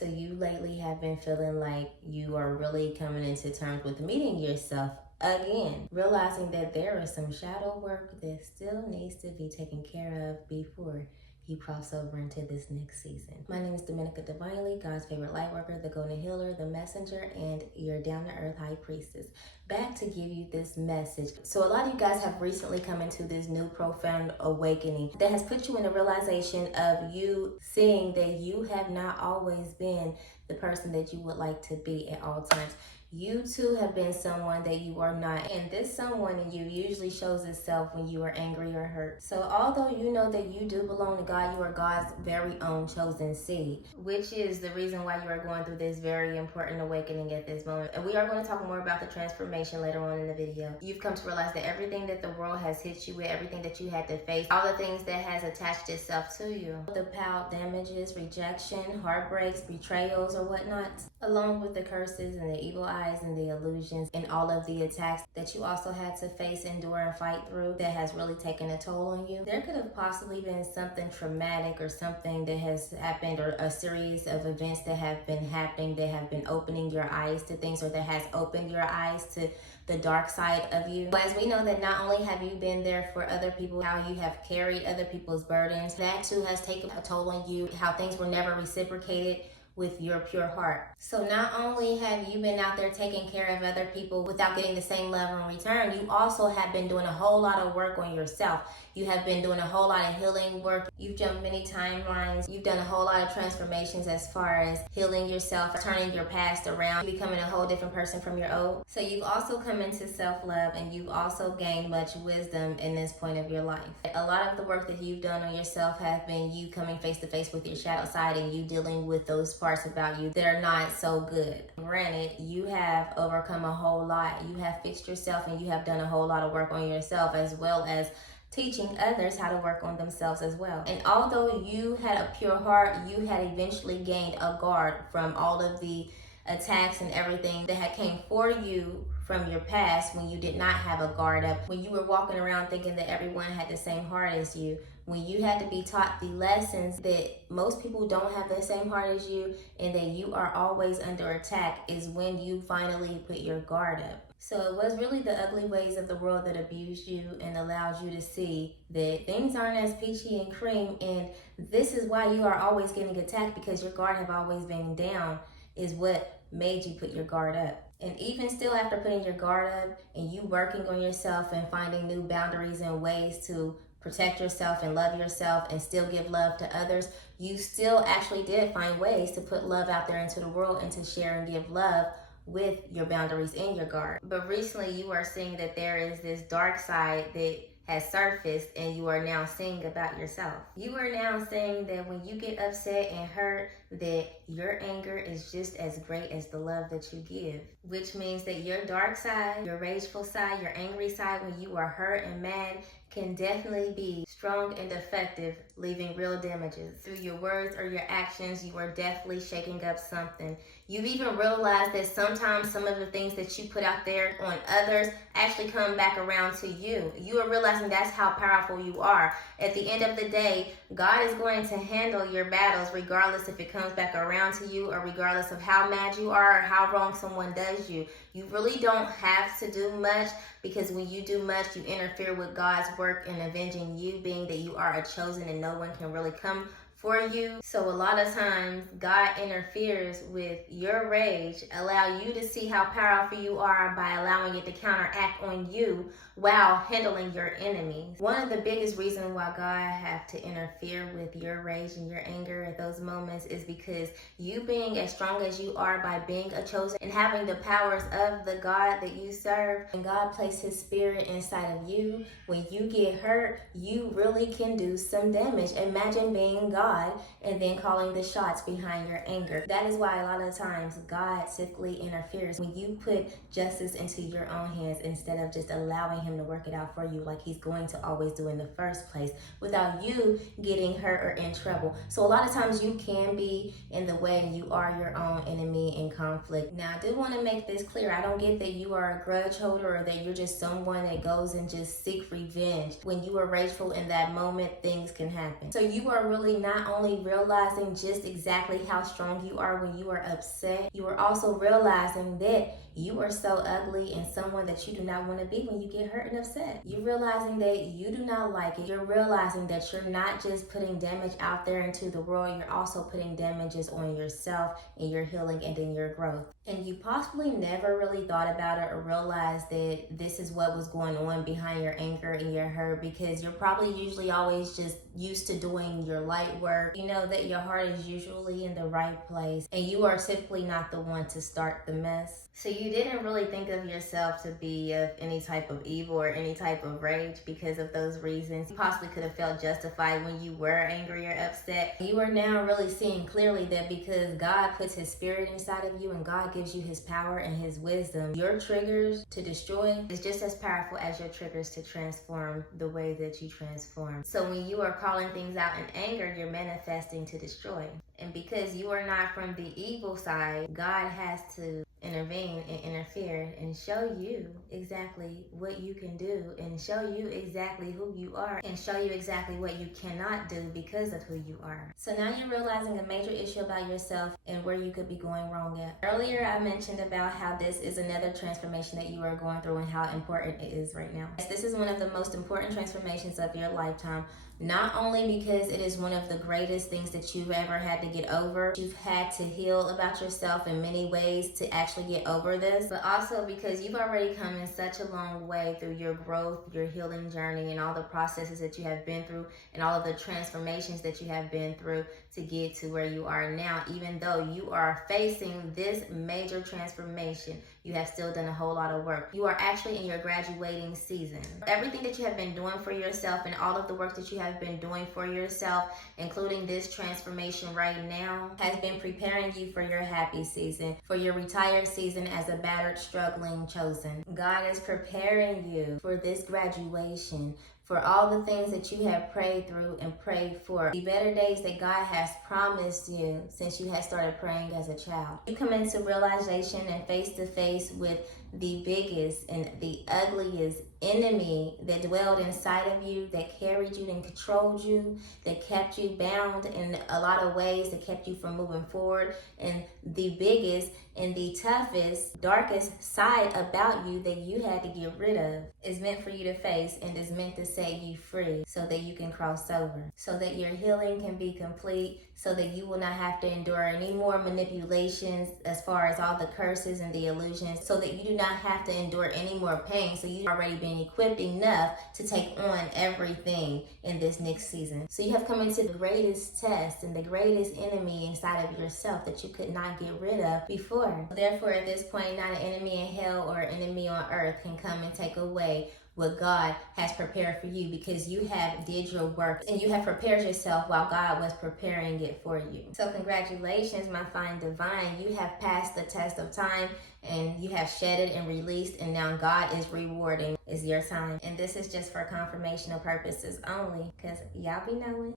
So you lately have been feeling like you are really coming into terms with meeting yourself again, realizing that there is some shadow work that still needs to be taken care of before you cross over into this next season. My name is Dominica Divinely, God's favorite light worker, the golden healer, the messenger, and your down-to-earth high priestess. Back to give you this message. So a lot of you guys have recently come into this new profound awakening that has put you in the realization of you seeing that you have not always been the person that you would like to be at all times. You too have been someone that you are not, and this someone in you usually shows itself when you are angry or hurt. So although you know that you do belong to God, you are God's very own chosen seed, which is the reason why you are going through this very important awakening at this moment. And we are going to talk more about the transformation later on in the video. You've come to realize that everything that the world has hit you with, everything that you had to face, all the things that has attached itself to you, the pout, damages, rejection, heartbreaks, betrayals, or whatnot, along with the curses and the evil eyes and the illusions and all of the attacks that you also had to face, endure, and fight through that has really taken a toll on you. There could have possibly been something traumatic or something that has happened, or a series of events that have been happening that have been opening your eyes to things, or that has opened your eyes to the dark side of you. But as we know that not only have you been there for other people, how you have carried other people's burdens, that too has taken a toll on you, how things were never reciprocated with your pure heart. So not only have you been out there taking care of other people without getting the same love in return, you also have been doing a whole lot of work on yourself. You have been doing a whole lot of healing work. You've jumped many timelines. You've done a whole lot of transformations as far as healing yourself, turning your past around, becoming a whole different person from your old. So you've also come into self-love, and you've also gained much wisdom in this point of your life. A lot of the work that you've done on yourself has been you coming face to face with your shadow side, and you dealing with those parts about you that are not so good. Granted, you have overcome a whole lot. You have fixed yourself, and you have done a whole lot of work on yourself, as well as teaching others how to work on themselves as well. And although you had a pure heart, you had eventually gained a guard from all of the attacks and everything that had came for you from your past when you did not have a guard up, when you were walking around thinking that everyone had the same heart as you, when you had to be taught the lessons that most people don't have the same heart as you, and that you are always under attack, is when you finally put your guard up. So it was really the ugly ways of the world that abused you and allowed you to see that things aren't as peachy and cream, and this is why you are always getting attacked, because your guard have always been down, is what made you put your guard up. And even still, after putting your guard up and you working on yourself and finding new boundaries and ways to protect yourself and love yourself and still give love to others, you still actually did find ways to put love out there into the world and to share and give love with your boundaries in your guard. But recently you are seeing that there is this dark side that has surfaced, and you are now seeing about yourself. You are now saying that when you get upset and hurt, that your anger is just as great as the love that you give, which means that your dark side, your rageful side, your angry side, when you are hurt and mad, can definitely be strong and effective, leaving real damages. Through your words or your actions, you are definitely shaking up something. You've even realized that sometimes some of the things that you put out there on others actually come back around to you. You are realizing that's how powerful you are. At the end of the day, God is going to handle your battles regardless if it comes back around to you, or regardless of how mad you are or how wrong someone does you. You really don't have to do much, because when you do much, you interfere with God's work in avenging you, being that you are a chosen and no one can really come for you. So a lot of times God interferes with your rage, allow you to see how powerful you are by allowing it to counteract on you while handling your enemies. One of the biggest reasons why God have to interfere with your rage and your anger at those moments is because you being as strong as you are by being a chosen and having the powers of the God that you serve, and God placed his spirit inside of you, when you get hurt, you really can do some damage. Imagine being God and then calling the shots behind your anger. That is why a lot of times God typically interferes when you put justice into your own hands, instead of just allowing him to work it out for you like he's going to always do in the first place, without you getting hurt or in trouble. So a lot of times you can be in the way, and you are your own enemy in conflict. Now, I do want to make this clear. I don't get that you are a grudge holder, or that you're just someone that goes and just seek revenge. When you are rageful in that moment, things can happen. So you are really not not only realizing just exactly how strong you are when you are upset, you are also realizing that you are so ugly and someone that you do not want to be when you get hurt and upset. You're realizing that you do not like it. You're realizing that you're not just putting damage out there into the world, you're also putting damages on yourself in your healing and in your growth. And you possibly never really thought about it or realized that this is what was going on behind your anger and your hurt, because you're probably usually always just used to doing your light work. You know that your heart is usually in the right place and you are typically not the one to start the mess. So you didn't really think of yourself to be of any type of evil or any type of rage because of those reasons. You possibly could have felt justified when you were angry or upset. You are now really seeing clearly that because God puts his spirit inside of you and God gives you his power and his wisdom, your triggers to destroy is just as powerful as your triggers to transform the way that you transform. So when you are calling things out in anger, you're manifesting to destroy. And because you are not from the evil side, God has to intervene and interfere and show you exactly what you can do and show you exactly who you are and show you exactly what you cannot do because of who you are. So now you're realizing a major issue about yourself and where you could be going wrong at. Earlier I mentioned about how this is another transformation that you are going through and how important it is right now. This is one of the most important transformations of your lifetime. Not only because it is one of the greatest things that you've ever had to get over, you've had to heal about yourself in many ways to actually get over this, but also because you've already come in such a long way through your growth, your healing journey, and all the processes that you have been through and all of the transformations that you have been through to get to where you are now. Even though you are facing this major transformation, you have still done a whole lot of work. You are actually in your graduating season. Everything that you have been doing for yourself and all of the work that you have been doing for yourself, including this transformation right now, has been preparing you for your happy season, for your retired season as a battered, struggling chosen. God is preparing you for this graduation, for all the things that you have prayed through and prayed for, the better days that God has promised you since you had started praying as a child. You come into realization and face to face with the biggest and the ugliest enemy that dwelled inside of you, that carried you and controlled you, that kept you bound in a lot of ways, that kept you from moving forward. And the biggest and the toughest, darkest side about you that you had to get rid of is meant for you to face and is meant to set you free so that you can cross over, so that your healing can be complete, so that you will not have to endure any more manipulations as far as all the curses and the illusions, so that you do not have to endure any more pain, so you've already been equipped enough to take on everything in this next season. So you have come into the greatest test and the greatest enemy inside of yourself that you could not get rid of before. Therefore, at this point, not an enemy in hell or an enemy on earth can come and take away what God has prepared for you, because you have did your work and you have prepared yourself while God was preparing it for you. So congratulations, my fine divine. You have passed the test of time and you have shedded and released, and now God is rewarding. It's your time. And this is just for confirmational purposes only, because y'all be knowing.